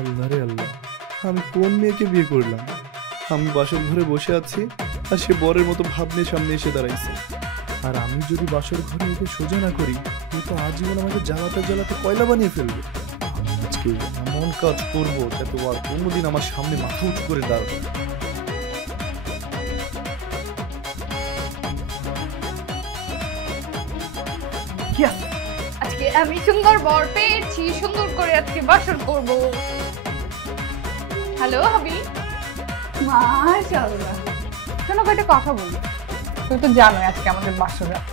আল্লাহ রে আল্লাহ, আমি কোন মেয়েকে বিয়ে করলাম? আমি বাসর ঘরে বসে আছি আর সে বরের মতো ভাব নিয়ে সামনে এসে দাঁড়াইছে। আর আমি যদি বাসর ঘরে একে সোজা না করি, এ তো আজীবন আমাকে জ্বালাতে জ্বালাতে কয়লা বানিয়ে ফেলবে। আজকে এমন কাজ করবো যাতে আর কোনোদিন আমার সামনে মাথা উঁচু করে দাঁড়াবে। আজকে আমি সুন্দর বর পেয়েছি, সুন্দর করে আজকে বাসর করব। হ্যালো হাবি। মাশাআল্লাহ। শোনো একটা কথা বলি, তুই তো জানোই আজকে আমাদের বাসর রাত।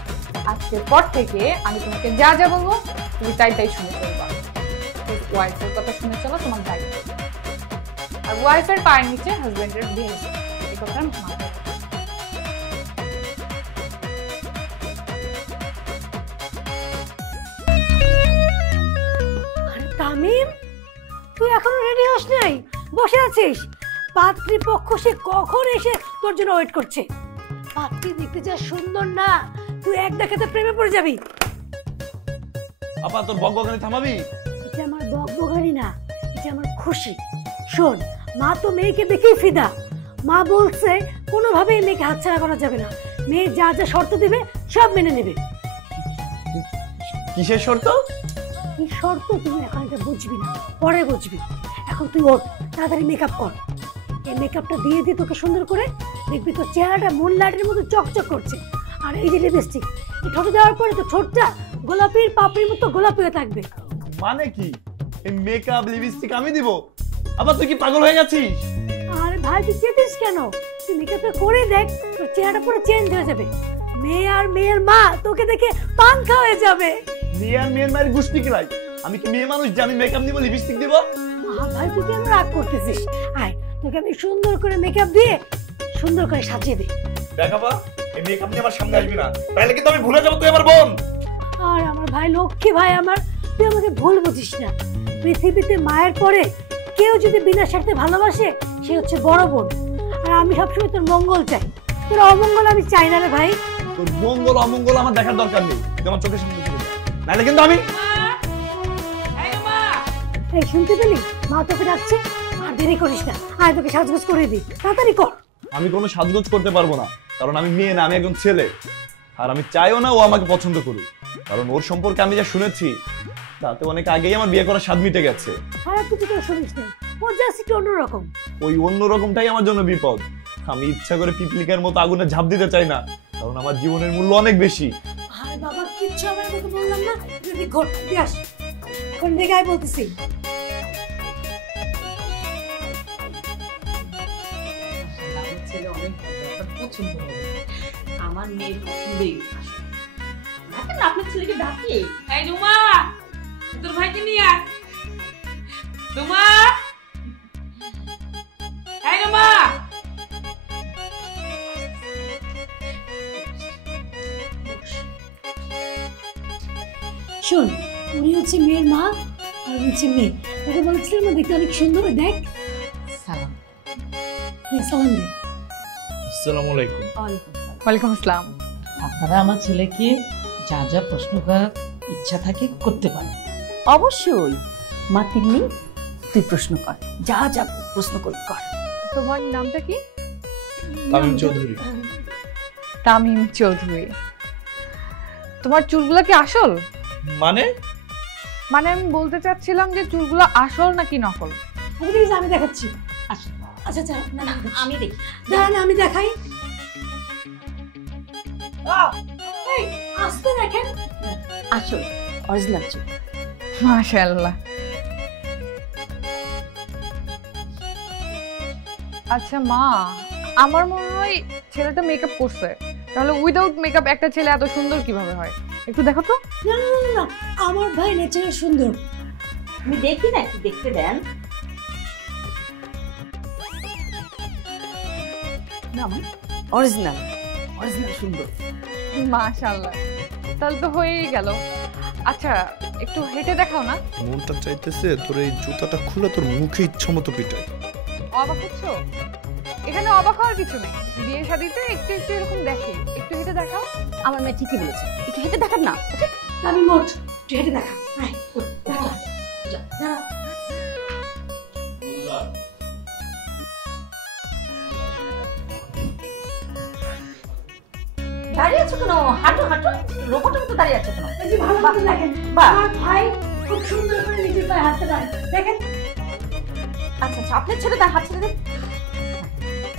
আজকের পর থেকে আমি তোমাকে যা যা বলবো তুমি তাই তাই শুনে চলবা। ওয়াইফের কথা শুনে চলো, তোমার দায়িত্ব। আর ওয়াইফের পায়ের নিচে হাজবেন্ডের বিয়ে, এই কথা মাথায়। তামিম, তুই এখনো রেডি হস নাই? বসে আছিস? পাত্রীপক্ষ সে কখন এসে তোর জন্য ওয়েট করছে। পাত্রী দেখতে যা সুন্দর না, তুই এক দেখাতে প্রেমে পড়ে যাবি। আপা তোর বকবকানি থামাবি? এটা আমার বকবকানি না, এটা আমার খুশি। শোন, মা তো মেয়েকে দেখেই ফিদা। মা বলছে কোনোভাবেই মেয়েকে হাতছাড়া করা যাবে না। মেয়ে যা যা শর্ত দিবে সব মেনে নেবে। কিসের শর্ত? এই শর্ত তুমি এখন এটা বুঝবি না, পরে বুঝবি। এখন তুই ওঠ, তাড়াতাড়ি মেকআপ কর। এই মেকআপটা দিয়ে দিয়ে তোকে সুন্দর করে দেখবি তোর চেহারাটা মুন লাইটের মতো চকচক করছে। আর এই যে লিপস্টিক, এই ঠোঁটে দেওয়ার পরে তো ঠোঁটটা গোলাপির পাপড়ির মতো গোলাপি হয়ে থাকবে। মানে কি এই মেকআপ লিপস্টিক আমি দিব? আবার তুই কি পাগল হয়ে গেছিস? আরে ভাই তুই চেতিস কেন? তুই মেকআপটা করে দেখ, তোর চেহারাটা পুরো চেঞ্জ হয়ে যাবে। মেয়ে আর মেয়ের মা তোকে দেখে পাঙ্খা হয়ে যাবে। মেয়ে আর মেয়ের মায়ের গুষ্টি কিলাই? আমি কি মেয়ে মানুষ যে আমি মেকআপ দিব, লিপস্টিক দিব? ভাই তুই কেন রাগ করতেছিস? আয়, তোকে আমি সুন্দর করে মেকআপ দিয়ে সুন্দর করে সাজিয়ে দিই। দেখাবা এই মেকআপ নিয়ে আমার সামনে আসবি না, তাহলে কিন্তু আমি ভুলে যাব তুই আমার বোন। আর আমার ভাই লক্ষ্মী ভাই আমার, তুই আমাকে ভুল বুঝিস না। পৃথিবীতে মায়ের পরে কেউ যদি বিনা স্বার্থে ভালোবাসে সে হচ্ছে বড় বোন। আর আমি সবসময় তোর মঙ্গল চাই, তোর অমঙ্গল আমি চাই না রে ভাই। তোর মঙ্গল অমঙ্গল আমার দেখার দরকার নেই, আমার চোখের সামনে চলে যা, নাহলে কিন্তু আমি। এই শুনতে পেলি? মা তোকে ডাকছে, আর দেরি করিস না। আয় তোকে সাজগোজ করে দিই, তাড়াতাড়ি কর। আমি কোনো সাজগোজ করতে পারবো না, কারণ আমি মেয়ে না, আমি একজন ছেলে। আর আমি চাইও না ও আমাকে পছন্দ করুক, কারণ ওর সম্পর্কে আমি যা শুনেছি তাতে অনেক আগেই আমার বিয়ে করার স্বাদ মিটে গেছে। খারাপ কিছু তো শুনিস না, ও জাস্ট একটু অন্যরকম। ওই অন্যরকমটাই আমার জন্য বিপদ। আমি ইচ্ছা করে পিপলিকার মতো আগুনে ঝাঁপ দিতে চাই না, কারণ আমার জীবনের মূল্য অনেক বেশি। আরে বাবা কিচ্ছু আমার তোকে বললাম না, যদি ঘর দিয়ে আস কোন দিকে বলতেছি। আমার মেয়ের পছন্দই আসলে আপনার ছেলেকে ডাকি। এই রুমা, তোর ভাইকে নিয়ে আয়। রুমা, এই রুমা। শোন, উনি হচ্ছে মেয়ের মা আর হচ্ছে মেয়ে। তোকে বলেছিলাম না দেখতে অনেক সুন্দর। দেখ, সালাম। সালাম দে। আসসালামু আলাইকুম। ওয়ালাইকুম আসসালাম। আপনারা আমার ছেলেকে যা যা প্রশ্ন করার ইচ্ছা থাকে করতে পারেন। অবশ্যই মা তিন্নি, তুই প্রশ্ন কর, যা যা প্রশ্ন করতে কর। তোমার নামটা কি? তামিম চৌধুরী। তামিম চৌধুরী। তোমার চুলগুলো কি আসল? মানে আমি বলতে চাচ্ছিলাম যে চুলগুলো আসল নাকি নকল? আমি দেখাচ্ছি। আচ্ছা আচ্ছা আচ্ছা, না না আমি দেখি। দাঁড়া না, আমি দেখাই। এই আস্তে দেখেন, আসল অরিজিনাল চুল। মাশাআল্লাহ। আচ্ছা মা, আমার মনে হয় ছেলেটা মেকআপ করছে, তাহলে উইদাউট মেকআপ একটা ছেলে এত সুন্দর কিভাবে হয়? একটু দেখো তো। না না না না, আমার ভাই নেচারাল সুন্দর। আমি দেখি না, একটু দেখতে দেন। না অরিজিনাল অরিজিনাল সুন্দর। মাশাআল্লাহ, তাহলে তো হয়েই গেল। আচ্ছা একটু হেঁটে দেখাও না। মনটা চাইতেছে তোর এই জুতাটা খুলে তোর মুখে ইচ্ছা মতো পিটাই। অবাক হচ্ছো? এখানে অবাক হওয়ার কিছু নেই, বিয়ে শাদিতে একটু একটু এরকম দেখে। একটু হেঁটে দেখাও। আমার মেয়ে ঠিকই বলেছে, একটু হেঁটে দেখান না। আমি মোট একটু হেঁটে দেখা। আয়, দেখা। যা, দাঁড়া। দাঁড়িয়ে আছো কেন? হাঁটো হাঁটো, রোবটের মতো দাঁড়িয়ে আছো কেন? এই যে ভালো মতো দেখেন, বাহ। আমার ভাই খুব সুন্দর করে নিজের পায়ে হাঁটতে পারে, দেখেন। আচ্ছা আচ্ছা, আপনার ছেলে তার হাত ছেড়ে দেন।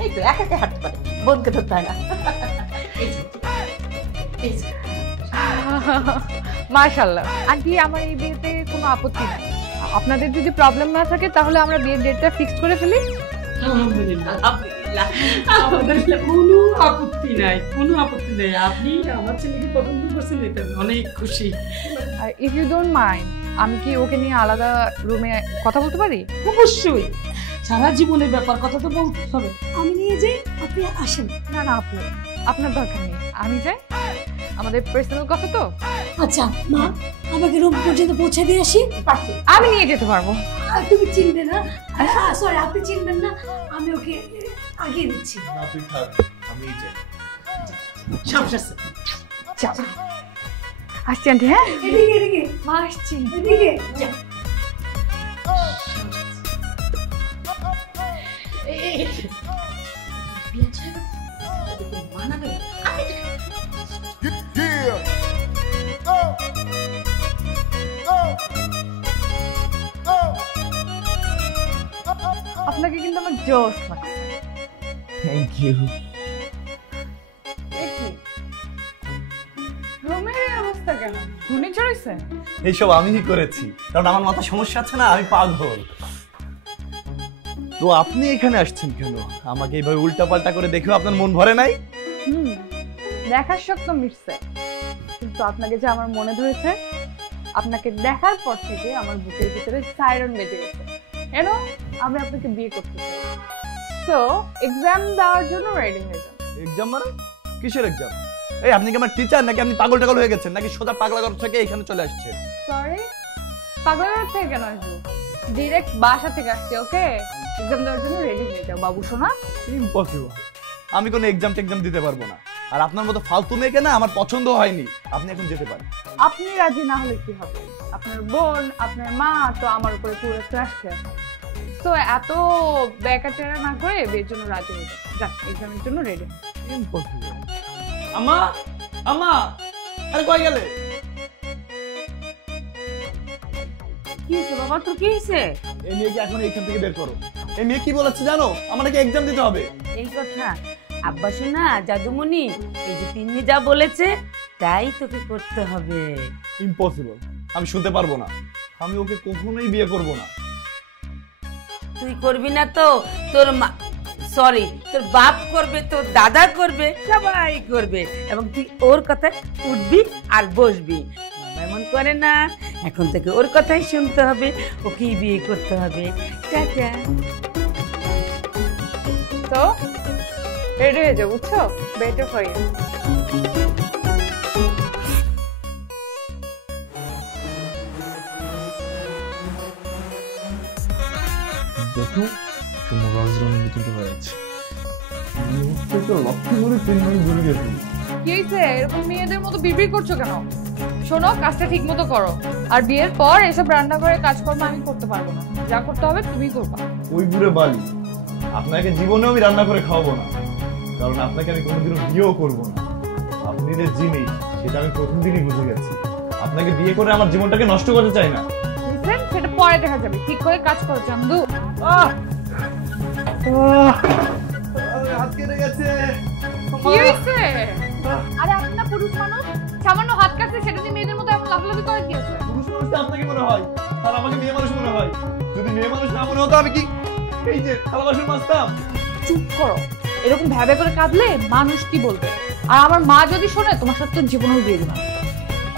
এই তো একা একা হাঁটতে পারে, বোনকে ধরতে হয় না। এই যে, এই যে। মাশাআল্লাহ আন্টি, আমার এই বিয়েতে কোনো আপত্তি নাই। আপনাদের যদি প্রবলেম না থাকে তাহলে আমরা বিয়ের ডেটটা ফিক্স করে ফেলি। আলহামদুলিল্লাহ, আলহামদুলিল্লাহ। আমাদের আসলে কোনো আপত্তি নাই, কোনো আপত্তি নাই। আপনি আমার ছেলেকে পছন্দ করছেন, এটা আমি অনেক খুশি। আর ইফ ইউ ডোন্ট মাইন্ড, আমি কি ওকে নিয়ে আলাদা রুমে কথা বলতে পারি? অবশ্যই, সারা জীবনের ব্যাপার, কথা তো বলতে হবে। আমি নিয়ে যাই, আপনি আসেন। না না আপু, আপনার দরকার নেই, আমি যাই, আমাদের পার্সোনাল কথা তো। আচ্ছা মা, আমাকে রুম পর্যন্ত পৌঁছে দিয়ে আসি। আমি নিয়ে যেতে পারবো। তুমি চিনবে না, সরি আপনি চিনবেন না, আমি ওকে আগিয়ে দিচ্ছি। না তুই থাক, আমিই যাই। সাহস আছে। চল আসছি আন্টি। হ্যাঁ এদিকে এদিকে মা আসছি। এদিকে যা। বিয়ে ছাড়া ওদেরকে মানাবে না। আমি আপনাকে কিন্তু আমার জোশ লাগছে। Thank you. রুমের এই অবস্থা কেন? ঘূর্ণিঝড় হইছে? এইসব আমিই করেছি, কারণ আমার মাথা সমস্যা আছে না, আমি পাগল। তো আপনি এখানে আসছেন কেন? আমাকে এইভাবে উল্টাপাল্টা করে দেখেও আপনার মন ভরে নাই? দেখার শখ তো মিটছে, কিন্তু আপনাকে যে আমার মনে ধরেছে, আপনাকে দেখার পর থেকে আমার বুকের ভিতরে সাইরন বেজে গেছে। এনো আমি আপনাকে বিয়ে করতে চাই। সো এক্সাম দেওয়ার জন্য রেডি হয়ে যান। এক্সাম মানে? কিসের এক্সাম? এই আপনি কি আমার টিচার নাকি আপনি পাগল টাগল হয়ে গেছেন, নাকি সোজা পাগলাঘর থেকে এখানে চলে আসছেন? সরি, পাগলাঘর থেকে কেন আসবো? ডিরেক্ট বাসা থেকে আসছি। ওকে, এক্সাম দেওয়ার জন্য রেডি হয়ে যাও বাবু সোনা। ইম্পসিবল, আমি কোনো এক্সাম দিতে পারবো না। আর আপনার মতো ফালতু মেয়েকে না আমার পছন্দ হয়নি। আপনি এখন যেতে পারেন। আপনি রাজি না হলে কি হবে? আপনার বোন, আপনার মা তো আমার উপরে পুরো ক্রাশ খেয়ে, তো এত বেকারটেরা না করে বিয়ের জন্য রাজি হয়ে যান। যান, এক্সামের জন্য রেডি। ইম্পসিবল। আম্মা, আম্মা, আরে কই গেলে? কি হয়েছে বাবা, তোর কি হয়েছে? এই মেয়েকে এখন এইখান থেকে বের করো। এই মেয়ে কি বলেছে জানো? আমাকে এক্সাম দিতে হবে। এই কথা আব্বা শোনা, জাদুমণি এই যে তিনি যা বলেছে তাই তোকে করতে হবে। ইম্পসিবল, আমি শুনতে পারবো না। আমি ওকে কখনোই বিয়ে করব না। তুই করবি না তো তোর মা, সরি তোর বাপ করবে, তোর দাদা করবে, সবাই করবে, এবং তুই ওর কথায় উঠবি আর বসবি। বাবা এমন করে না, এখন থেকে ওর কথাই শুনতে হবে, ওকেই বিয়ে করতে হবে। টাটা। তো রেডি হয়ে যাও, বুঝছো? Better for you. দেখো তোমার রাজরণী কিন্তু হয়ে যাচ্ছে। লক্ষ্য করে 3 মিনিট দূরে গেছি। কি হয়েছে? এরকম মেয়েদের মতো বিড়বিড় করছো কেন? শোনো, কাজটা ঠিক মতো করো। আর বিয়ের পর এসব রান্নাঘরের কাজকর্ম আমি করতে পারবো না। যা করতে হবে তুমি করবা। ওই বুড়ে বালি, আপনাকে জীবনেও আমি রান্না করে খাওয়াবো না, কারণ আপনাকে আমি কোনোদিনও বিয়েও করবো না। আপনি যে জিনিস সেটা আমি প্রথম দিনই বুঝে গেছি। আপনাকে বিয়ে করে আমার জীবনটাকে নষ্ট করতে চাই না। লিসেন, সেটা পরে দেখা যাবে। ঠিক করে কাজ করো চান্দু। হাত কেটে গেছে। কি হয়েছে? আরে আপনি না পুরুষ মানুষ, সামান্য হাত কাটছে সেটা দিয়ে মেয়েদের মতো এমন লাফালাফি করে কি আছে? পুরুষ মানুষটা আপনাকে মনে হয়, আর আমাকে মেয়ে মানুষ মনে হয়। যদি মেয়ে মানুষ না মনে হতো আমি কি এই যে থালা বাসন মাজতাম? চুপ করো। এরকম ভেবে করে কাঁদলে মানুষ কি বলবে? আর আমার মা যদি শোনে তোমার সাথে তো জীবনেও বিয়ে দেবে না।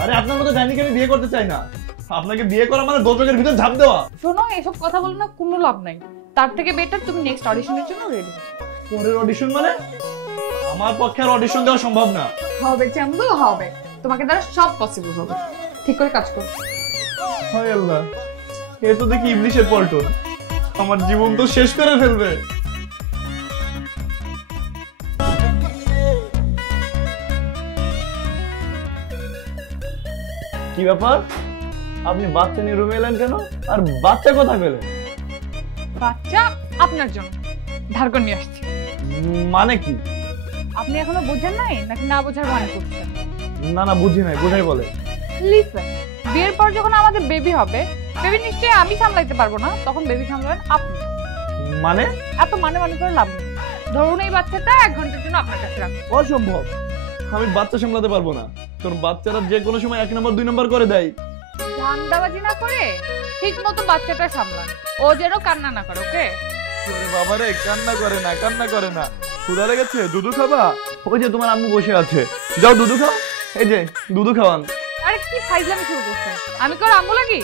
আরে আপনার মতো জানিকে আমি বিয়ে করতে চাই না। আপনাকে বিয়ে করা মানে দোজকের ভিতর ঝাঁপ দেওয়া। শোনো, এসব কথা বলে না কোনো লাভ নাই। তার থেকে বেটার তুমি নেক্সট অডিশনের জন্য রেডি হও। পরের অডিশন মানে? আমার পক্ষে আর অডিশন দেওয়া সম্ভব না। হবে চান্দু, হবে। তোমাকে দ্বারা সব পসিবল হবে। ঠিক করে কাজ করো। হায় আল্লাহ, এ তো দেখি ইবলিশের পল্টন। আমার জীবন তো শেষ করে ফেলবে। কি ব্যাপার? আপনি বাচ্চা নিয়ে রুমে এলেন কেন? আর বাচ্চা কোথায় পেলেন? বাচ্চা আপনার জন্য ধার করে নিয়ে আসছি। মানে কি? আপনি এখনো বুঝেন নাই নাকি না বোঝার ভান করছেন? না না বুঝি নাই, বোঝাই বলে। লিসেন, বিয়ের পর যখন আমাদের বেবি হবে, বেবি নিশ্চয়ই আমি সামলাইতে পারবো না, তখন বেবি সামলাবেন আপনি। মানে? এত মানে করে লাভ নেই। ধরুন এই বাচ্চাটা 1 ঘন্টার জন্য আপনার কাছে রাখুন। অসম্ভব, আমি বাচ্চা সামলাতে পারবো না। তোর বাচ্চারা যে কোনো সময় 1 নম্বর 2 নম্বর করে দেয়। ধান্দাবাজি না করে ঠিক মতো বাচ্চাটা সামলান, ও যেন কান্না না করে। ওকে? ওরে বাবা রে, কান্না করে না, কান্না করে না। ক্ষুধা লেগেছে? দুধু খাবা? ওই যে তোমার আম্মু বসে আছে, যাও দুধু খাও। এই যে দুধু খাওয়ান। আরে কি ফাইজলামি শুরু করছেন? আমি কি ওর আম্মু লাগি?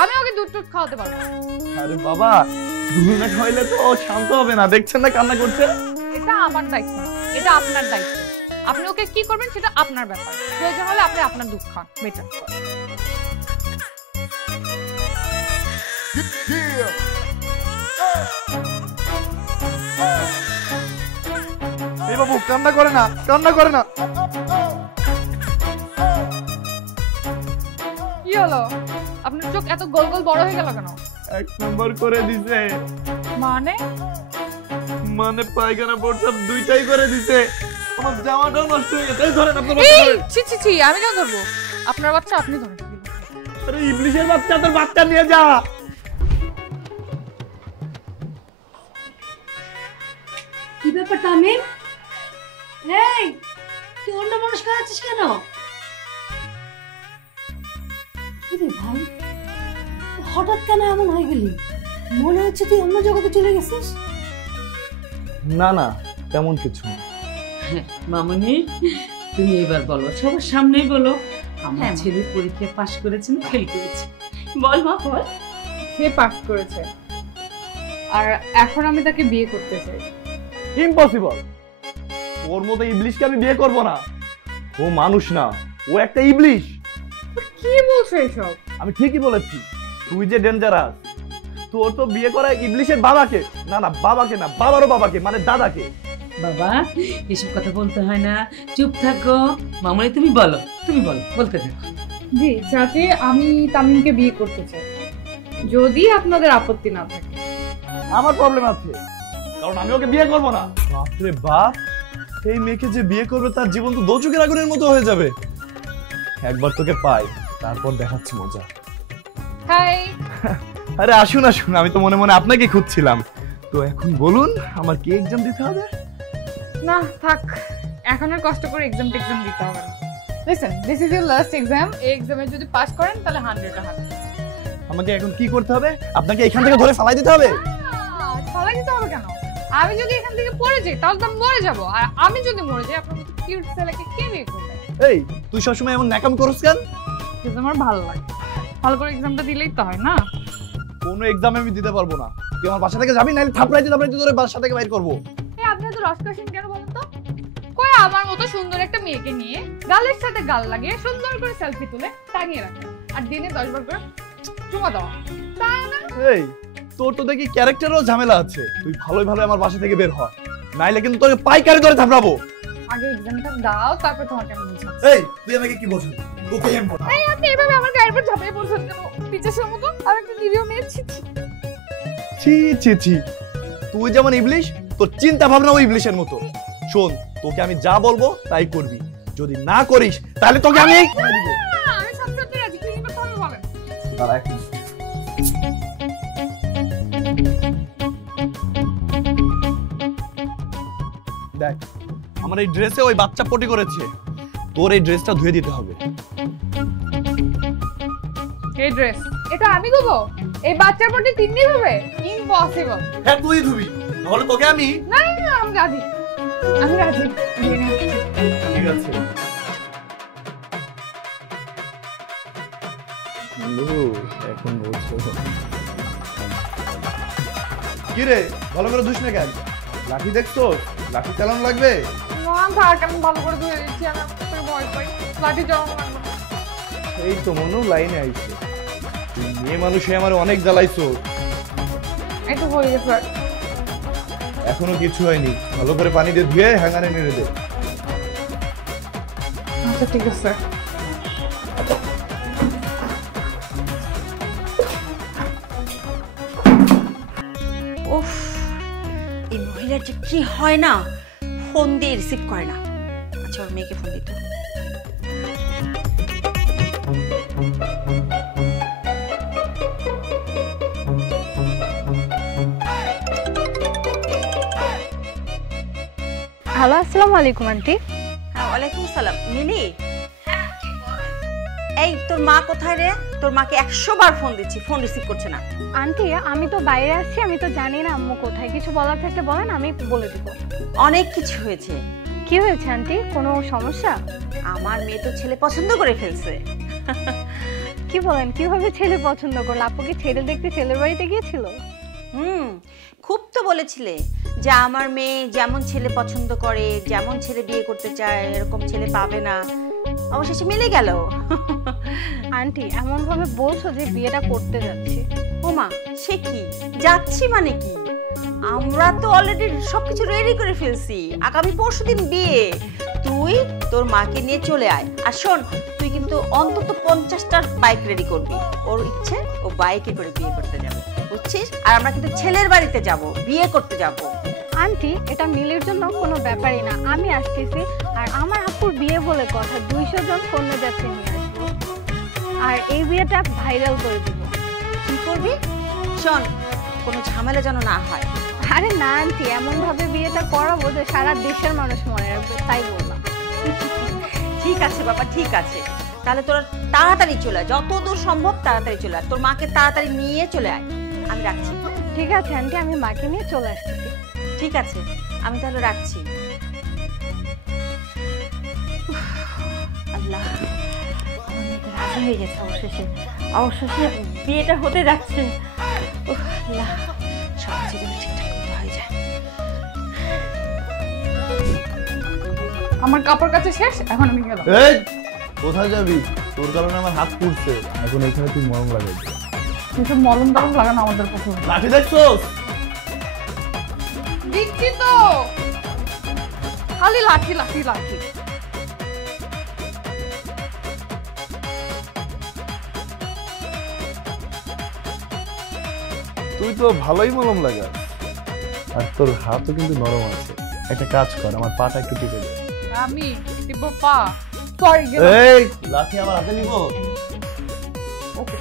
আমি ওকে দুধ টুধ খাওয়াতে পারবো না। আরে বাবা, দুধু না খাওয়াইলে তো ও শান্ত হবে না, দেখছেন না কান্না করছে। এটা আমার দায়িত্ব না, এটা আপনার দায়িত্ব। আপনি ওকে কি করবেন সেটা আপনার ব্যাপার। প্রয়োজন হলে আপনি আপনার দুধ খান, বেটার। এই বাবু কান্না করে না, কান্না করে না। কি হলো? আপনার চোখ এত গোল গোল বড় হয়ে গেল কেন? 1 নম্বর করে দিছে। মানে? মানে পায়খানা প্রস্রাব দুইটাই করে দিছে। আমার জামাটাও নষ্ট হয়ে গেছে। এই ধরেন আপনার এই, বাচ্চা। ছি ছি ছি, আমি কেন ধরবো? আপনার বাচ্চা আপনি ধরেন। আরে ইবলিশের বাচ্চা, তোর বাচ্চা নিয়ে যা। কি ব্যাপার তামিম? এই তুই অন্য মানুষ খাওয়াচ্ছিস কেন? কি রে ভাই, হঠাৎ কেন এমন হয়ে গেলি? মনে হচ্ছে তুই অন্য জগতে চলে গেছিস। না না, তেমন কিছু না। মামুনি, তুমি এবার বলো, সবার সামনেই বলো, আমার ছেলে পরীক্ষায় পাশ করেছে না ফেল করেছে? বল মা, বল। সে পাস করেছে, আর এখন আমি তাকে বিয়ে করতে চাই। ইম্পসিবল। ওর মতো ইবলিশকে আমি বিয়ে করব না। ও মানুষ না, ও একটা ইবলিশ। কি বলছো এসব? আমি ঠিকই বলেছি। তুই যে ডেঞ্জারাস। তোর তো বিয়ে করা ইবলিশের বাবাকে। না না, বাবাকে না, বাবারও বাবাকে, মানে দাদাকে। বাবা, এসব কথা বলতে হয় না, চুপ থাকো। মামুনি তুমি বলো, তুমি বলো, বলতে থাকো। জি চাচি, আমি তামিমকে বিয়ে করতে চাই, যদি আপনাদের আপত্তি না থাকে। আমার প্রবলেম আছে, কারণ আমি ওকে বিয়ে করব না। বাপরে বাপ, এই মেয়েকে যে বিয়ে করবে তার জীবন তো দোচকের আগুনের মতো হয়ে যাবে। একবার তোকে পাই, তারপর দেখাচ্ছি মজা। হাই। আরে আসুন আসুন, আমি তো মনে মনে আপনাকে খুঁজছিলাম। তো এখন বলুন, আমার কি এক্সাম দিতে হবে? না থাক, এখন আর কষ্ট করে এক্সাম দিতে হবে না। Listen, this is your last exam. এই এক্সামে যদি পাস করেন তাহলে 100 আমাকে এখন কি করতে হবে? আপনাকে এখান থেকে ধরে ফালাই দিতে হবে? ফালাই দিতে হবে কেন? আমি যদি এখান থেকে পড়ে যাই তাহলে তো আমি মরে যাবো, আর আমি যদি মরে যাই আপনার মতো কিউট ছেলেকে কে বিয়ে করবে? এই তুই সবসময় এমন ন্যাকাম করছ কেন? কিন্তু আমার ভালো লাগে, ভালো করে এক্সামটা দিলেই তো হয় না। কোনো এক্সাম আমি দিতে পারবো না। তুই আমার বাসা থেকে যাবি, নাহলে থাপড়াইতে ধরে বাসা থেকে বাইর করবো। এই আপনি তো রসকসিন কেন বলেন তো? কই আমার মতো সুন্দর একটা মেয়েকে নিয়ে গালের সাথে গাল লাগিয়ে সুন্দর করে সেলফি তুলে টাঙিয়ে রাখেন, আর দিনে 10 বার করে চুমা দাও। এই তোর তো দেখি ক্যারেক্টারও ঝামেলা আছে। তুই ভালোই ভালো আমার বাসা থেকে বের হ, নাইলে কিন্তু তোকে পাইকারি ধরে থাপড়াবো। আগে এক্সামটা দাও, তারপর তোমাকে আমি বুঝাচ্ছি। এই তুই আমাকে কি বলছিস? ওকে এম বল। এই আপনি এভাবে আমার গায়ের উপর ঝাঁপিয়ে পড়ছেন কেন? পিচের মতো আমি একটা নিরীহ মেয়ে। ছি ছি ছি, তুই যেমন ইবলিশ, তোর চিন্তা ভাবনাও ইবলিশের মতো। শোন, তোকে আমি যা বলবো তাই করবি, যদি না করিস তাহলে তোকে আমি আমি সবচেয়ে রাজি, কি করতে হবে বলেন? দাঁড়া এখন। দেখ, আমার এই ড্রেসে ওই বাচ্চা পটি করেছে। তোর এই ড্রেসটা ধুয়ে দিতে হবে। এই ড্রেস এটা আমি দেবো? এই বাচ্চার প্রতি 3 দিন হবে? ইম্পসিবল। হ্যাঁ তুই ধুবি, নাহলে তোকে আমি। না না, আমি রাজি, আমি রাজি। ঠিক আছে। এখন বলছো কি রে, ভালো করে ধুস না কেন? লাঠি দেখছো? লাঠি চালানো লাগবে? না থাক, আমি ভালো করে ধুয়ে দিচ্ছি, আমি আপনার ভয় পাই, লাঠি চালানো লাগবে না। এই তো মনু লাইনে আইছে। তুই মেয়ে মানুষে আমার অনেক জ্বালাইছো। এই তো হয়ে গেছে। এখনো কিছু হয়নি, ভালো করে পানি দিয়ে ধুয়ে হ্যাঙ্গারে নেড়ে দে। আচ্ছা ঠিক আছে। উফ, এই মহিলার যে কি হয় না, ফোন দিয়ে রিসিভ করে না। আচ্ছা ওর মেয়েকে ফোন দিত। হ্যালো, আসসালামু আলাইকুম আন্টি। হ্যাঁ ওয়ালাইকুম সালাম। মিলি, এই তোর মা কোথায় রে? তোর মাকে 100 বার ফোন দিচ্ছি, ফোন রিসিভ করছে না। আন্টি আমি তো বাইরে আসছি, আমি তো জানি না আম্মু কোথায়। কিছু বলার থাকলে বলেন, আমি বলে দিব। অনেক কিছু হয়েছে। কি হয়েছে আন্টি? কোনো সমস্যা? আমার মেয়ে তো ছেলে পছন্দ করে ফেলছে। কি বলেন, কিভাবে ছেলে পছন্দ করলো? আপু কি ছেলে দেখতে ছেলের বাড়িতে গিয়েছিল? খুব তো বলেছিলে যে আমার মেয়ে যেমন ছেলে পছন্দ করে, যেমন ছেলে বিয়ে করতে চায় এরকম ছেলে পাবে না। অবশেষে মিলে গেল। আন্টি এমন ভাবে বলছো যে বিয়েটা করতে যাচ্ছি। ওমা, সে কি যাচ্ছি মানে কি? আমরা তো অলরেডি সবকিছু রেডি করে ফেলছি। আগামী পরশুদিন বিয়ে। তুই তোর মাকে নিয়ে চলে আয়। আর শোন, তুই কিন্তু অন্তত 50টার বাইক রেডি করবি। ওর ইচ্ছে ও বাইকে করে বিয়ে করতে যাবে, বুঝছিস? আর আমরা কিন্তু ছেলের বাড়িতে যাব, বিয়ে করতে যাব। আন্টি এটা মিলের জন্য কোনো ব্যাপারই না, আমি আসতেছি। আর আমার আপুর বিয়ে বলে কথা, 200 জন কন্যা যাত্রী নিয়ে আসবো। আর এই বিয়েটা ভাইরাল করে দিব। কি করবি? শোন, কোনো ঝামেলা যেন না হয়। আরে না আন্টি, এমন ভাবে বিয়েটা করাবো যে সারা দেশের মানুষ মনে রাখবে, তাই বললাম। ঠিক আছে বাবা, ঠিক আছে। তাহলে তোরা তাড়াতাড়ি চলে আয়, যত দূর সম্ভব তাড়াতাড়ি চলে আয়। তোর মাকে তাড়াতাড়ি নিয়ে চলে আয়। আমি রাখছি। ঠিক আছে আন্টি, আমি মাকে নিয়ে চলে আসতেছি। ঠিক আছে, আমি তাহলে রাখছি। আল্লাহ, আমার মেয়েটা রাজি হয়ে গেছে অবশেষে। অবশেষে বিয়েটা হতে যাচ্ছে। আল্লাহ, সব কিছু যেন ঠিকঠাক মতো হয়ে যায়। আমার কাপড় কাচা শেষ, এখন আমি গেলাম। এই কোথায় যাবি? তোর কারণে আমার হাত পুড়ছে। এখন এখানে তুই মরম লাগাবি। কিন্তু মলম টলম লাগানো আমাদের পছন্দ। লাঠি দেখছোস? দিচ্ছি তো, খালি লাঠি লাঠি লাঠি। তুই তো ভালোই মলম লাগাস, আর তোর হাতও কিন্তু নরম আছে। একটা কাজ কর, আমার পাটা একটু টিপে দে। আমি টিপো পা? সরি। এই লাঠি আমার হাতে নিব? ওকে।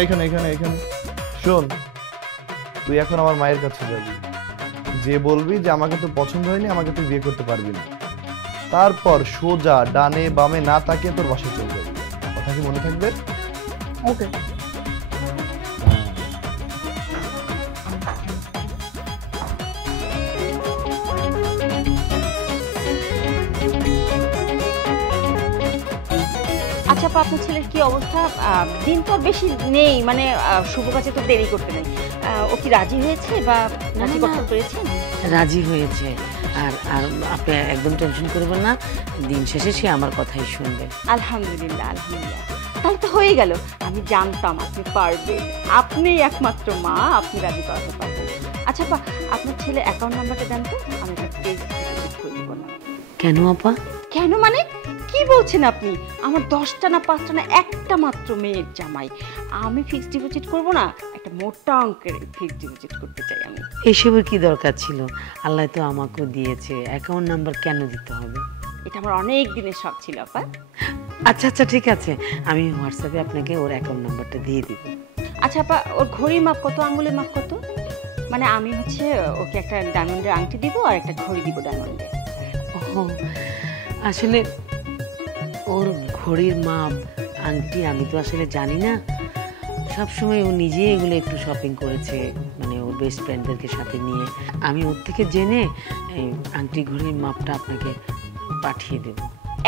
এইখানে এইখানে এইখানে। শোন, তুই এখন আমার মায়ের কাছে যাবি, যে বলবি যে আমাকে তো পছন্দ হয়নি, আমাকে তুই বিয়ে করতে পারবি না। তারপর সোজা ডানে বামে না তাকিয়ে তোর বাসায় চলে যাবি। কথা কি মনে থাকবে? ওকে। আচ্ছা আপা, আপনার ছেলের কি অবস্থা? দিন তো আর বেশি নেই, মানে শুভ কাছে তো দেরি করতে নেই। ও কি রাজি হয়েছে বা রাজি করতে পেরেছেন? রাজি হয়েছে। আর আর আপনি একদম টেনশন করবেন না, দিন শেষে সে আমার কথাই শুনবে। আলহামদুলিল্লাহ, আলহামদুলিল্লাহ। তাহলে তো হয়ে গেল। আমি জানতাম আপনি পারবেন। আপনি একমাত্র মা, আপনি রাজি করাতে পারবেন। আচ্ছা আপা, আপনার ছেলে অ্যাকাউন্ট নাম্বারটা দেন তো, আমি একটা পেজ করে দিব না। কেন আপা? কেন মানে কি বলছেন আপনি? আমার 10টা না 5টা না একটা মাত্র মেয়ের জামাই। আমি ফিক্সড ডিপোজিট করব না, একটা মোটা অঙ্কের ফিক্সড ডিপোজিট করতে চাই আমি। এসবের কি দরকার ছিল? আল্লাহ তো আমাকেও দিয়েছে, অ্যাকাউন্ট নাম্বার কেন দিতে হবে? এটা আমার অনেক দিনের শখ ছিল আপা। আচ্ছা আচ্ছা ঠিক আছে, আমি হোয়াটসঅ্যাপে আপনাকে ওর অ্যাকাউন্ট নাম্বারটা দিয়ে দিব। আচ্ছা আপা, ওর ঘড়ির মাপ কত, আঙ্গুলের মাপ কত? মানে আমি হচ্ছে ওকে একটা ডায়মন্ডের আংটি দিব আর একটা ঘড়ি দিব ডায়মন্ডের। ও আসলে ওর ঘড়ির মাপ আংটি আমি তো আসলে জানি না। সবসময় ও নিজে এগুলো একটু শপিং করেছে, মানে ওর বেস্ট ফ্রেন্ডদেরকে সাথে নিয়ে। আমি ওর থেকে জেনে এই আংটি ঘড়ির মাপটা আপনাকে পাঠিয়ে দেব।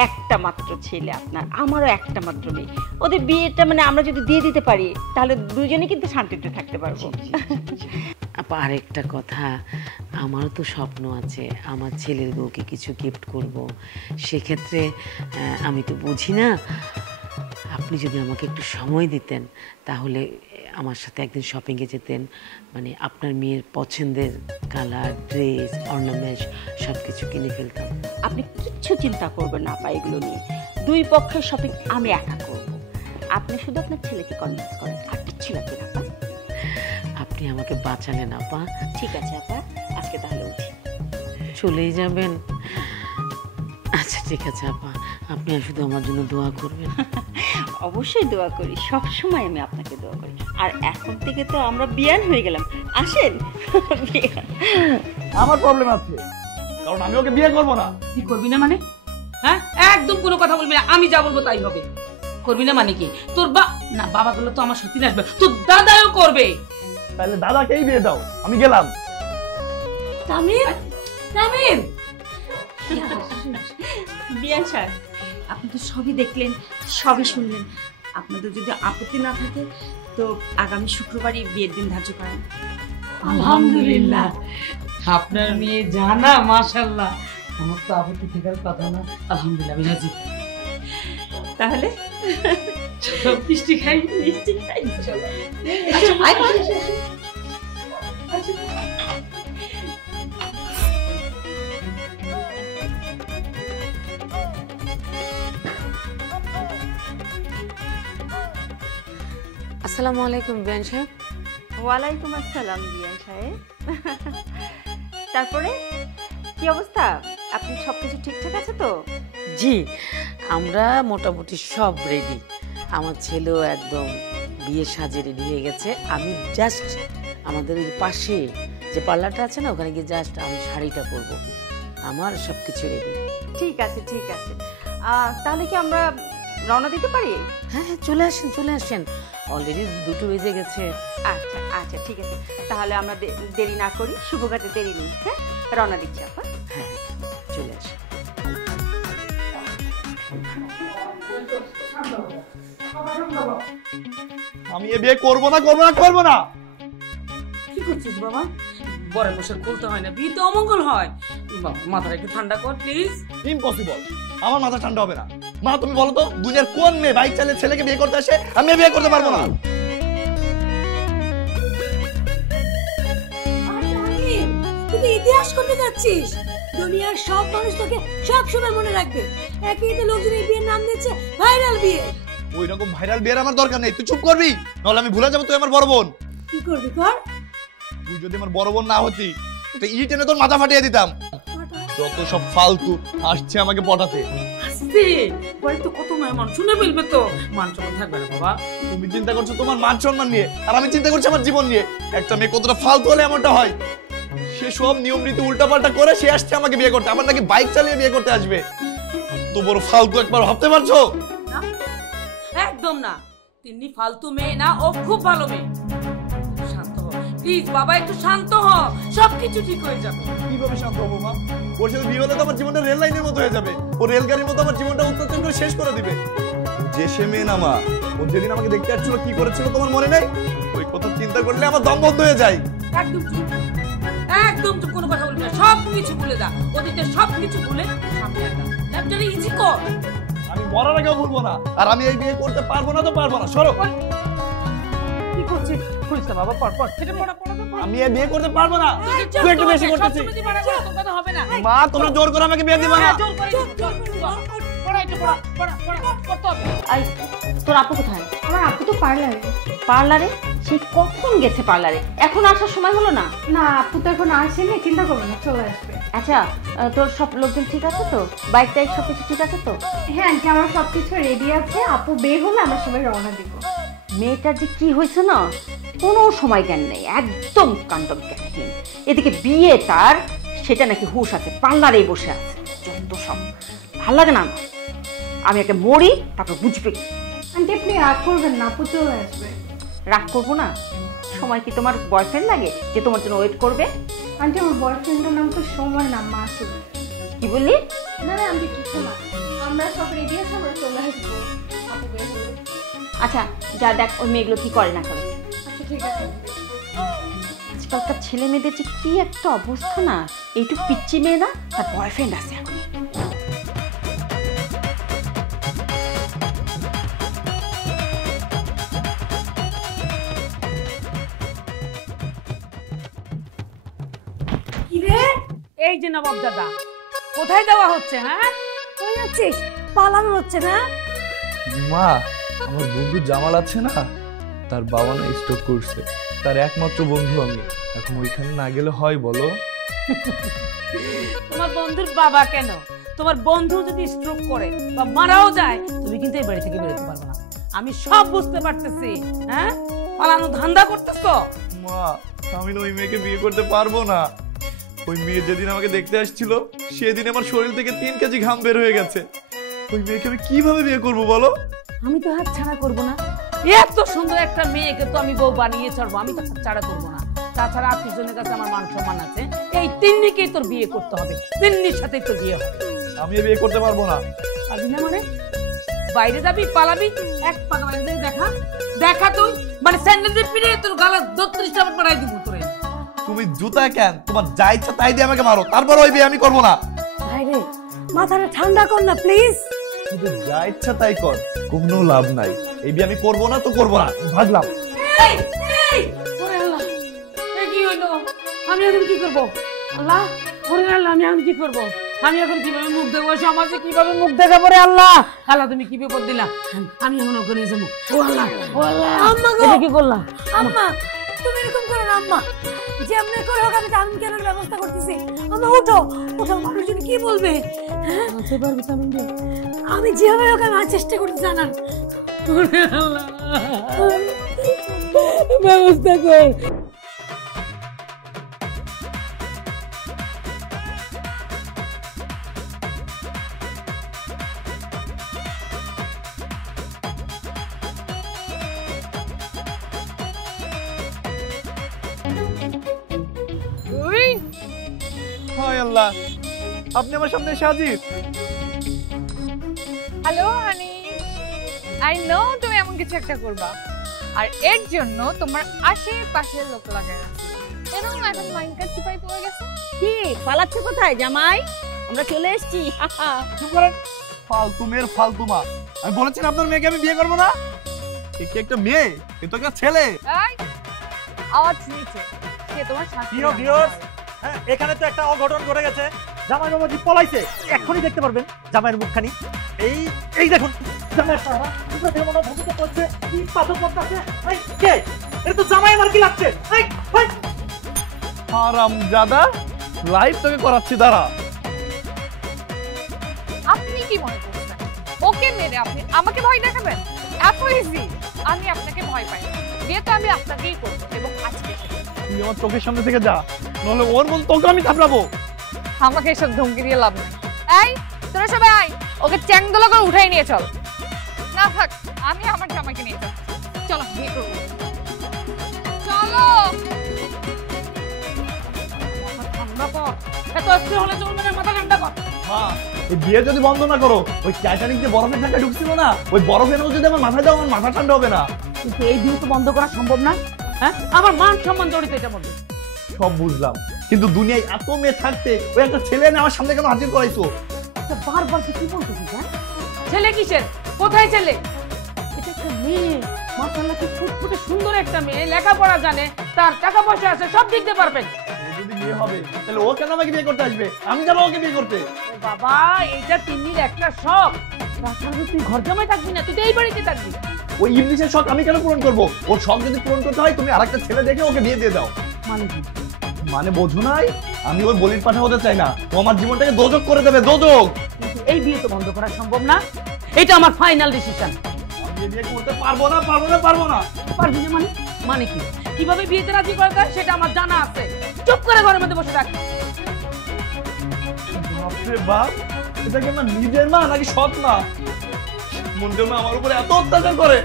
একটা মাত্র ছেলে আপনার, আমারও একটা মাত্র মেয়ে। ওদের বিয়েটা মানে আমরা যদি দিয়ে দিতে পারি তাহলে দুজনে কিন্তু শান্তিতে থাকতে পারবো। আপা আরেকটা কথা, আমারও তো স্বপ্ন আছে আমার ছেলের বউকে কিছু গিফট করব। সেক্ষেত্রে আমি তো বুঝি না, আপনি যদি আমাকে একটু সময় দিতেন তাহলে আমার সাথে একদিন শপিংয়ে যেতেন, মানে আপনার মেয়ের পছন্দের কালার, ড্রেস, অর্নামেন্টস সব কিছু কিনে ফেলতাম। আপনি কিচ্ছু চিন্তা করবেন না আপা এগুলো নিয়ে। দুই পক্ষের শপিং আমি একা করব। আপনি শুধু আপনার ছেলেকে কনভিন্স করেন, আর কিচ্ছু লাগবে না আপা। আপনি আমাকে বাঁচালেন আপা। ঠিক আছে আপা, আজকে তাহলে উঠি। চলেই যাবেন? আচ্ছা ঠিক আছে আপা, আপনি শুধু আমার জন্য দোয়া করবেন। অবশ্যই দোয়া করি, সব সময় আমি আপনাকে দোয়া করি। আর এখন থেকে তো আমরা বিয়ান হয়ে গেলাম, আসেন। আমার প্রবলেম আছে, কারণ আমি ওকে বিয়ে করবো না। তুই করবি না মানে? হ্যাঁ, একদম কোনো কথা বলবি না, আমি যা বলবো তাই হবে। করবি না মানে কি? তোর না বাবা বললে তো আমার সত্যি আসবে, তোর দাদাও করবে। তাহলে দাদাকেই বিয়ে দাও, আমি গেলাম। তামিম, তামিম, বিয়ান স্যার, আপনি তো সবই দেখলেন, সবই শুনলেন। আপনাদের যদি আপত্তি না থাকে তো আগামী শুক্রবারই বিয়ের দিন ধার্য করেন। আলহামদুলিল্লাহ, আপনার মেয়ে জানা, মাশাআল্লাহ, আমার তো আপত্তি থাকার কথা না। আলহামদুলিল্লাহ, আমি রাজি। তাহলে সব মিষ্টি খাই, মিষ্টি খাই। চলো। আসসালামু আলাইকুম বিয়ান সাহেব। ওয়ালাইকুম আসসালাম বিয়ান সাহেব। তারপরে কি অবস্থা? আপনি সবকিছু ঠিকঠাক আছে তো? জি, আমরা মোটামুটি সব রেডি। আমার ছেলেও একদম বিয়ে সাজে রেডি হয়ে গেছে। আমি জাস্ট আমাদের ওই পাশে যে পার্লারটা আছে না, ওখানে গিয়ে জাস্ট আমি শাড়িটা পরবো। আমার সব কিছু রেডি। ঠিক আছে, ঠিক আছে। তাহলে কি আমরা রওনা দিতে পারি? হ্যাঁ হ্যাঁ, চলে আসেন চলে আসেন, অলরেডি 2টো বেজে গেছে। আচ্ছা আচ্ছা, ঠিক আছে। তাহলে আমরা দেরি না করি, শুভ কাজে দেরি নেই। হ্যাঁ, রওনা দিচ্ছি আপা। হ্যাঁ চলে আসেন। আমি এ বিয়ে করবো না, করবো না, করবো না। কি করছিস বাবা? বরের বসে বলতে হয় না, বিয়ে তো অমঙ্গল হয়। মাথাটা একটু ঠান্ডা কর প্লিজ। ইম্পসিবল, আমার মাথা ঠান্ডা হবে না। মা তুমি বলো তো, দুনিয়ার কোন মেয়ে বাইক চালিয়ে ছেলেকে বিয়ে করতে আসে? আমি বিয়ে করতে পারবো না। তুই ইতিহাস করতে যাচ্ছিস। দুনিয়ার সব মানুষ তোকে সব সময় মনে রাখবে। একই তো লোকজন এই বিয়ের নাম দিচ্ছে ভাইরাল বিয়ে। ওই রকম ভাইরাল বিয়ের আমার দরকার নেই, তুই চুপ করবি, নাহলে আমি ভুলে যাবো তুই আমার বড় বোন। কি করবি কর? তুই যদি আমার বড় বোন না হতি, তো ইট এনে তোর মাথা ফাটিয়ে দিতাম। যত সব ফালতু আসছে আমাকে পটাতে। আস্তে, পরে তো কত মেহমান শুনে ফেলবে, তো মান সম্মান থাকবে না বাবা। তুমি চিন্তা করছো তোমার মান সম্মান নিয়ে, আর আমি চিন্তা করছি আমার জীবন নিয়ে। একটা মেয়ে কতটা ফালতু হলে এমনটা হয়? সে সব নিয়ম রীতি উল্টাপাল্টা করে সে আসছে আমাকে বিয়ে করতে, আমার নাকি বাইক চালিয়ে বিয়ে করতে আসবে। তো বড় ফালতু একবার ভাবতে পারছো? না, একদম না। তিনি ফালতু মেয়ে না, ও খুব ভালো মেয়ে। শান্ত হ প্লিজ বাবা, একটু শান্ত হ, সবকিছু ঠিক হয়ে যাবে। কিভাবে শান্ত হবো মা? ওর সাথে বিয়ে হলে তো আমার জীবনটা রেল লাইনের মতো হয়ে যাবে। ও রেলগাড়ির মতো আমার জীবনটা উত্তর করে শেষ করে দিবে। যে সে মেয়ে না মা, ও যেদিন আমাকে দেখতে আসছিল কি করেছিল তোমার মনে নেই? ওই কথা চিন্তা করলে আমার দম বন্ধ হয়ে যায়। একদম চুপ, একদম চুপ, কোনো কথা বলবি না, সব কিছু ভুলে যা, ওদিকে সব কিছু ভুলে সামনে আগা। ল্যাপটপটা ইজি কর। আমি মরার আগেও ভুলবো না, আর আমি এই বিয়ে করতে পারবো না তো পারবো না। সরো। কি করছিস? করিস না বাবা, পড় পড়, সেটা পড়া পড়া। আমি এই বিয়ে করতে পারবো না, তুই একটু বেশি করতেছিস। কথা হবে না। মা তোমরা জোর করে আমাকে বিয়ে দিবা না। জোর করে পড়া, একটু পড়া পড়া পড়া করতে হবে। তোর আপু কোথায়? আমার আপু তো পার্লারে। পার্লারে? সে কখন গেছে পার্লারে? এখন আসার সময় হলো না? না, আপু তো এখন আসেনি, চিন্তা করবে না, চলে আসবে। আচ্ছা, তোর সব লোকজন ঠিক আছে তো? বাইক টাইক সব কিছু ঠিক আছে তো? হ্যাঁ আন্টি, আমার সবকিছু রেডি আছে। আপু বের হলে আমরা সবাই রওনা দিব। মেয়েটার যে কি হয়েছে না, কোনো সময় জ্ঞান নেই, একদম কাণ্ডম জ্ঞানহীন। এদিকে বিয়ে তার, সেটা নাকি হুঁশ আছে, পার্লারেই বসে আছে। যত সব ভাল লাগে না আমার। আমি একে মরি, তারপর বুঝবে। আন্টি আপনি রাগ করবেন না, আপু চলে আসবে। রাগ করবো না? সময় কি তোমার বয়ফ্রেন্ড লাগে যে তোমার জন্য ওয়েট করবে? আন্টি আমার বয়ফ্রেন্ডের নাম তো সময় না, মাসুদ। কি বললি? না না আন্টি কিছু না, আমরা সব রেডি আছি, আমরা চলে আসবো। আপু বের হলে। আচ্ছা যা দেখ ওই মেয়েগুলো কি করে না করে। আচ্ছা ঠিক আছে। আজকালকার ছেলে মেয়েদের যে কি একটা অবস্থা না, এইটুক পিচ্চি মেয়ে না, তার বয়ফ্রেন্ড আছে এখন। কি রে? এই যে নবাব দাদা, কোথায় যাওয়া হচ্ছে? হ্যাঁ, কই যাচ্ছিস? পালানো হচ্ছে না? মা, আমার বন্ধু জামাল আছে না, তার বাবা না স্ট্রোক করছে, তার একমাত্র বন্ধু আমি। এখন ওইখানে না গেলে হয় বলো? তোমার বন্ধুর বাবা কেন, তোমার বন্ধু যদি স্ট্রোক করে বা মারাও যায়, তুমি কিন্তু এই বাড়ি থেকে বেরোতে পারবে না। আমি সব বুঝতে পারতেছি। হ্যাঁ, পালানো ধান্দা করতেছো। মা, আমি না ওই মেয়েকে বিয়ে করতে পারবো না। ওই মেয়ে যেদিন আমাকে দেখতে আসছিল সেদিন আমার শরীর থেকে 3 কেজি ঘাম বের হয়ে গেছে। ওই মেয়েকে আমি কিভাবে বিয়ে করবো বলো? আমি তো হাত ছাড়া করবো না। এত সুন্দর একটা মেয়েকে তো আমি বউ বানিয়ে ছাড়বো, আমি তো হাত ছাড়া করবো না। তাছাড়া আত্মীয়জনের কাছে আমার মান সম্মান আছে। এই তিন্নিকেই তোর বিয়ে করতে হবে, তিন্নির সাথেই তোর বিয়ে হবে। আমি বিয়ে করতে পারবো না। পারবি না মানে? বাইরে যাবি, পালাবি, এক পাকা বাইরে যাবি, দেখা দেখা তুই মানে স্যান্ডেল দিয়ে পিড়ে তোর গালা 32টা বাড়াই দিব তোরে। তুমি জুতা কেন, তোমার যা ইচ্ছা তাই দিয়ে আমাকে মারো, তারপর ওই বিয়ে আমি করবো না। ভাইরে মাথাটা ঠান্ডা কর না প্লিজ। শুধু যা ইচ্ছা তাই কর, কোনো লাভ নাই। এই বিয়ে আমি করবো না তো করবো না, ভাগলাম। এই এই ওরে আল্লাহ, এ কি হইলো? আমি এখন কি করব? আল্লাহ, ওরে আল্লাহ, আমি এখন কি করব? আমি এখন কিভাবে মুখ দেবো? সমাজে কিভাবে মুখ দেখাবো রে আল্লাহ? আল্লাহ তুমি কি বিপদ দিলা? আমি এখন ওখানে যাবো। ও আল্লাহ, ও আল্লাহ, আম্মা গো, এটা কি করলা? আম্মা তুমি এরকম করো না আম্মা। যেমনি করে হোক আমি তামিম কেনার ব্যবস্থা করতেছি। আম্মা উঠো উঠো, মানুষজন কি বলবে? হ্যাঁ বলতে পারবি তামিম দিয়ে? আমি যেভাবে হোক আমি চেষ্টা করতে জানান। ওরে আল্লাহ, ব্যবস্থা কর। হায় আল্লাহ, আপনি আমার সামনে এসে হাজির। হ্যালো হানি, আই নো তুমি এমন কিছু একটা করবা, আর এর জন্য তোমার আশেপাশের লোক লাগায় এরকম এখন মাইন্ডকার চিপাই পড়ে গেছে। কি পালাচ্ছে কোথায় জামাই? আমরা চলে এসেছি। চুপ করেন, ফালতু মেয়ের ফালতু মা। আমি বলেছি না আপনার মেয়েকে আমি বিয়ে করবো না। এ কি একটা মেয়ে, এ তো একটা ছেলে। এই আওয়াজ নিচে, সে তোমার শাশুড়ি। প্রিয় ভিউয়ার্স, হ্যাঁ এখানে তো একটা অঘটন ঘটে গেছে। জামাই বাবাজি পলাইছে, এখনই দেখতে পারবেন জামাইয়ের মুখখানি। এই এই দেখুন জামাইয়ের চেহারা, উপরে থেকে মনে হয় ভূমিত করছে, কি পাথর পড়তেছে। এই কে? এটা তো জামাই, আমার কি লাগছে? এই এই হারামজাদা, লাইভ তোকে করাচ্ছি, দাঁড়া। আপনি কি মনে করছেন ওকে মেরে আপনি আমাকে ভয় দেখাবেন? এত ইজি? আমি আপনাকে ভয় পাই না, বিয়ে তো আমি আপনাকেই করবো, এবং আজকে। তুই আমার চোখের সামনে থেকে যা, নাহলে ওর মতো তোকে আমি থাপড়াবো। আমাকে এসব ধমকি দিয়ে লাভ নেই। এই তোরা সবাই আয়, ওকে চ্যাংদোলা করে উঠাই নিয়ে চল। না থাক, আমি আমার জামাইকে নিয়ে চল। চলো বিয়ে করবো, চলো। ঠান্ডা কর, এত অস্থির হলে চলবে না, মাথা ঠান্ডা কর। মা, এই বিয়ে যদি বন্ধ না করো, ওই টাইটানিক যে বরফের ঢাকা ঢুকছিল না, ওই বরফের মতো যদি আমার মাথায় দাও, আমার মাথা ঠান্ডা হবে না। কিন্তু এই বিয়ে তো বন্ধ করা সম্ভব না। হ্যাঁ, আমার মান সম্মান জড়িত এটার মধ্যে। সব বুঝলাম, কিন্তু দুনিয়ায় এত মেয়ে থাকতে ওই একটা ছেলে এনে আমার সামনে কেন হাজির করাইছো? বারবার কি বলতেছিস? হ্যাঁ, ছেলে কিসের? কোথায় ছেলে? এটা একটা মেয়ে, মাশাআল্লাহ কি ফুটফুটে সুন্দর একটা মেয়ে, লেখাপড়া জানে, তার টাকা পয়সা আছে, সব দিতে পারবেন। যদি বিয়ে হবে তাহলে ও কেন আমাকে বিয়ে করতে আসবে? আমি যাবো ওকে বিয়ে করতে। বাবা, এইটা তিন্নির একটা শখ। তাছাড়া তুই ঘর জামাই থাকবি না, তুই তো এই বাড়িতে থাকবি। ওই ইবলিসের শখ আমি কেন পূরণ করবো? ওর শখ যদি পূরণ করতে হয়, তুমি আরেকটা ছেলে দেখে ওকে বিয়ে দিয়ে দাও। মানে কি? মানে বোঝো নাই, আমি ওর বলির পাঠা হতে চাই না। ও আমার জীবনটাকে দোজক করে দেবে, দোজক। কিন্তু এই বিয়ে তো বন্ধ করা সম্ভব না, এটা আমার ফাইনাল ডিসিশন। আমি বিয়ে করতে পারবো না, পারবো না, পারবো না। পারবি না মানে? মানে কি? কিভাবে বিয়েতে রাজি করা যায় সেটা আমার জানা আছে। চুপ করে ঘরের মধ্যে বসে থাক। বাপরে বাপ, এটা কি আমার নিজের মা নাকি সৎ মা? মনটা মা আমার উপরে এত অত্যাচার করে।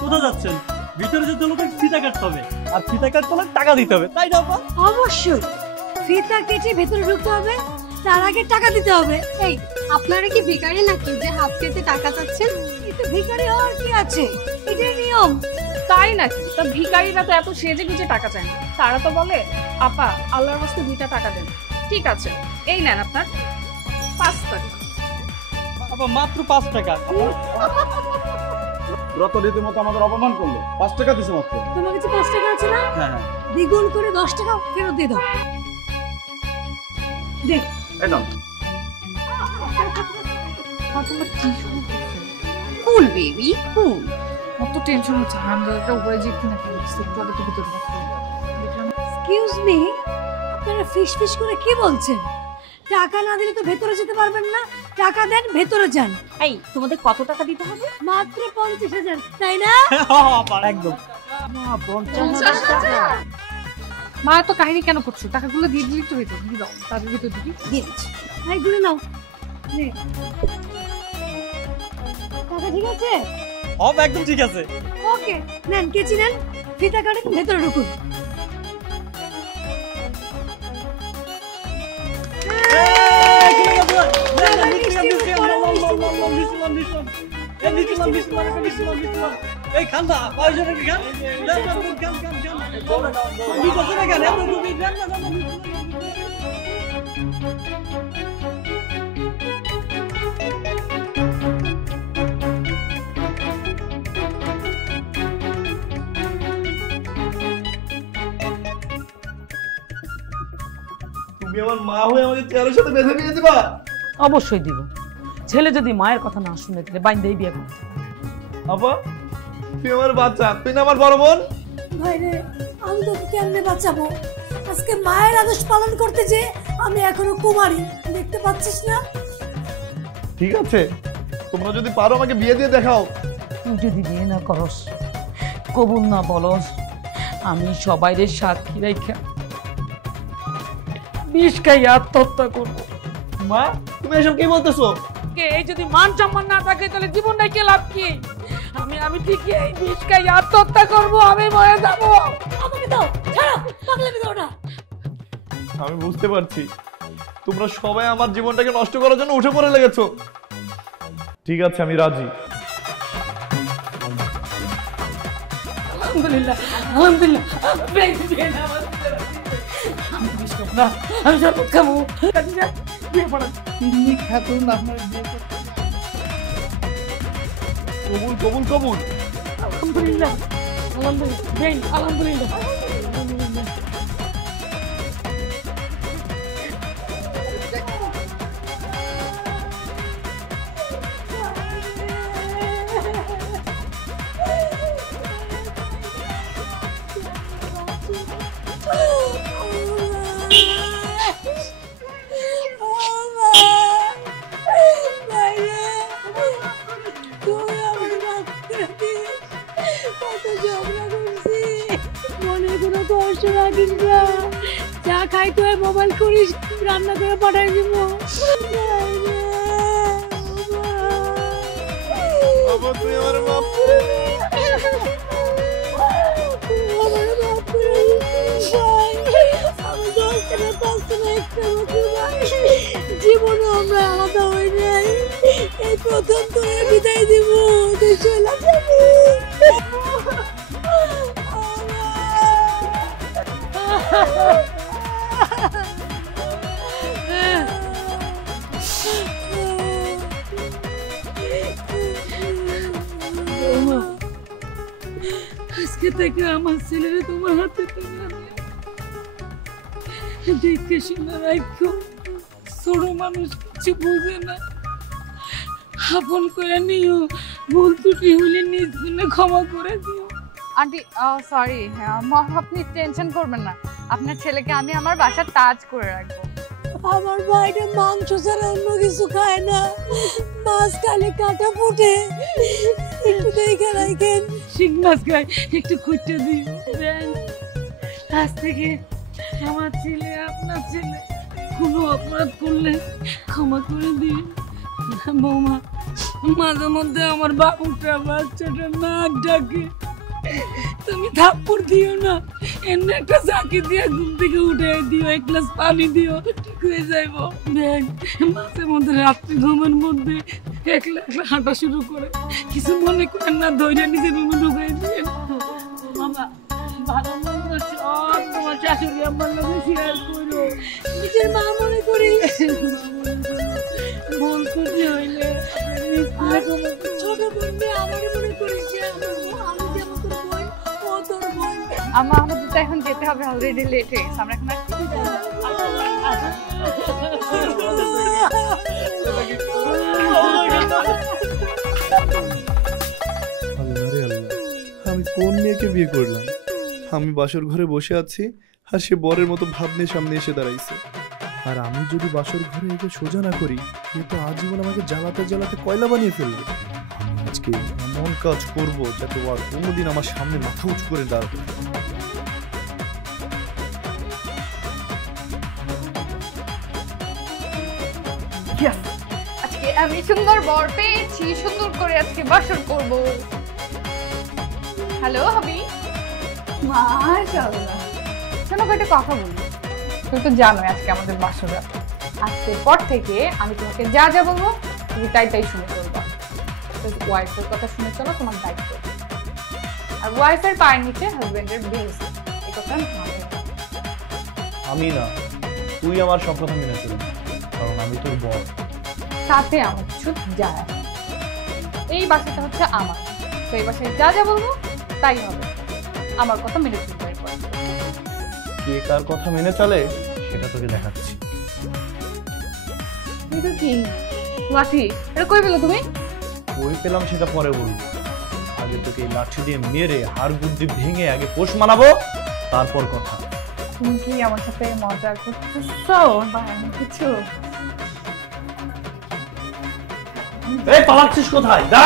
কোথায় যাচ্ছেন? ভিতরে যেতে হলে ফিতা কাটতে হবে, আর ফিতা কাটতে হলে টাকা দিতে হবে, তাই না? অবশ্যই ফিতা কেটে ভেতরে ঢুকতে হবে, তার আগে টাকা দিতে হবে। এই আপনারা কি ভিখারি নাকি যে হাত পেতে টাকা চাচ্ছেন? কিন্তু ভিখারি হওয়ার কি আছে, এটাই নিয়ম। তাই নাকি? তা ভিখারিরা তো এত সেজে গুজে টাকা চায় না, তারা তো বলে আপা আল্লাহর রাস্তায় 2টা টাকা দেন। ঠিক আছে, এই নেন আপনার 5 টাকা। মাত্র 5 টাকা। তোরা তো রীতিমতো আমাদের অপমান করলো। 5 টাকা দিছে মাত্র। তোমার কাছে 5 টাকা আছে না? হ্যাঁ হ্যাঁ, দ্বিগুণ করে 10 টাকা ফেরত দিয়ে দাও। দেখ এই নাও। তোমরা কি শুরু করছো? কুল বেবি কুল। কত টেনশন হচ্ছে, আমরা উপরে যে কিনা কি হচ্ছে একটু আগে তো ভিতরে কথা বললাম। এক্সকিউজ মি, আপনারা ফিশ ফিশ করে কি বলছেন? টাকা না দিলে তো ভেতরে যেতে পারবেন না। টাকা দেন, ভেতরে যান। এই তোমাদের কত টাকা দিতে হবে? মাত্র 50,000, তাই না? একদম। মা 50,000 টাকা। মা তো কাহিনী কেন করছো? টাকাগুলো দিয়ে দিলি তো ভিতরে দিয়ে দাও, তাদের ভিতরে দিবি দিয়ে দিচ্ছি। ভাই গুলো নাও। নে টাকা ঠিক আছে? সব একদম ঠিক আছে। ওকে, নেন কেচি নেন, ফিতা কাটেন, ভেতরে ঢুকুন। এই খান না, পয়সা খান। তুমি আমার মা হয়ে আমাকে চেয়ারের সাথে বেঁধে নিয়ে দিবা? অবশ্যই দিব। ছেলে যদি মায়ের কথা না শুনে তাহলে বাইন্দেই বিয়ে করবে। আপা তুই আমার বাচ্চা, তুই না আমার বড় বোন। ভাই রে, আমি তোকে কেমনে বাঁচাবো? আজকে মায়ের আদেশ পালন করতে যে আমি এখনো কুমারী, দেখতে পাচ্ছিস না? ঠিক আছে, তোমরা যদি পারো আমাকে বিয়ে দিয়ে দেখাও। তুই যদি বিয়ে না করস, কবুল না বলস, আমি সবাইরে সাক্ষী রেখা বিষ খাই আত্মহত্যা করবো। মা তুমি এসব কি বলতেছো? এই যদি মান সম্মান না থাকে তাহলে জীবনটাই কে লাভ কি? আমি ঠিকই এই বিষ খাই আত্মহত্যা করবো, আমি মরে যাবো। আমাকে দাও, ছাড়ো, পাগলামি দাও না। আমি বুঝতে পারছি তোমরা সবাই আমার জীবনটাকে নষ্ট করার জন্য উঠে পড়ে লেগেছো। ঠিক আছে, আমি রাজি। আলহামদুলিল্লাহ, আলহামদুলিল্লাহ। আমি শরবত খাবো। কবুল কবুল কবুল। আলহামদুলিল্লাহ, আলহামদুলিল্লাহ, আলহামদুলিল্লাহ। যা খাই তো মোবাইল করিস, রান্না করে পাঠাই দিব। বাবা তুই আমার মাপ করে দে। আমি 10 টাকা 5 টাকা একটা জীবনে আমরা আলাদা হই নাই, এই প্রথম তোরে বিদায় দিব। তুই চলে যাবি। আজকে থেকে আমার ছেলেরা তোমার হাতে দেখে শুনে রাখো। ছোট মানুষ কিছু বুঝে না, আপন করে নিও। ভুল ত্রুটি হলে নিজ গুণে ক্ষমা করে দিও। আন্টি সরি, মা আপনি টেনশন করবেন না, আপনার ছেলেকে আমি আমার বাসার তাজ করে রাখবো। আমার ভাইটা মাংস ছাড়া অন্য কিছু খায় না, মাছ খালে কাটা ফুটে। একটু দেখে রাখেন। শিং মাছ খায়, একটু খুঁজতে দিই। আজ থেকে আমার ছেলে আপনার ছেলে, কোনো অপরাধ করলে ক্ষমা করে দিন। বৌমা, মাঝে মধ্যে আমার বাবুটা বাচ্চাটা নাক ডাকে, তুমি থাপ্পড় দিও না, এমনি একটা চাকি দিয়ে ঘুম থেকে উঠে দিও, এক গ্লাস পানি দিও, ঠিক হয়ে যাইব। দেখ মাঝে মধ্যে রাত্রি ঘুমের মধ্যে একলা একলা হাঁটা শুরু করে, কিছু মনে করেন না, ধৈর্য নিজের রুমে ঢুকাই দিয়ে। মামা ভালো মন্দ সব তোমার শাশুড়ি আমার লগে শেয়ার করো, নিজের মা মনে করিস। ভুল করতে হইলে ছোট বোন আমাকে মনে করিস। আমাদের তো এখন যেতে হবে, অলরেডি লেট হয়ে গেছে। আমরা এখন আর কিছু যাই না। আল্লাহ রে আল্লাহ, আমি কোন মেয়েকে বিয়ে করলাম? আমি বাসর ঘরে বসে আছি আর সে বরের মতো ভাব নিয়ে সামনে এসে দাঁড়াইছে। আর আমি যদি বাসর ঘরে একে সোজা না করি, এ তো আজীবন আমাকে জ্বালাতে জ্বালাতে কয়লা বানিয়ে ফেলবে। আমি আজকে এমন কাজ করবো যাতে ও আর কোনোদিন আমার সামনে মাথা উঁচু করে দাঁড়াবে। আজকে আমি সুন্দর বর পেয়েছি, সুন্দর করে আজকে বাসর করব। হ্যালো হাবি। মাশাআল্লাহ। শোনো একটা কথা বলি, তুমি তো জানোই আজকে আমাদের বাসর রাত। আজকের পর থেকে আমি তোমাকে যা যা বলবো তুমি তাই তাই শুনে চলবা। ওয়াইফের কথা শুনে চলো, তোমার দায়িত্ব। আর ওয়াইফের পায়ের নিচে হাজবেন্ডের বেস্ট, এই কথা আমি মানি না। আমি না, তুই আমার সব কথা মেনে চলবি, কারণ আমি তোর বর। সাথে আমার কিছু যায় আসে না। এই বাসাটা হচ্ছে আমার, তো এই বাসায় যা যা বলবো তাই হবে। আমার কথা মেনে চলবে। এরপর কে কার কথা মেনে চলে সেটা তোকে দেখাচ্ছি। এটা কি লাঠি? এটা কই পেলে তুমি? ওই পেলাম সেটা পরে বলবো, আগে তোকে এই লাঠি দিয়ে মেরে হাড় বুদ্ধি ভেঙে আগে পোষ মানাবো, তারপর কথা। তুমি কি আমার সাথে মজা করতেছো বা এমন কিছু? এই পালাচ্ছিস কোথায়? যা।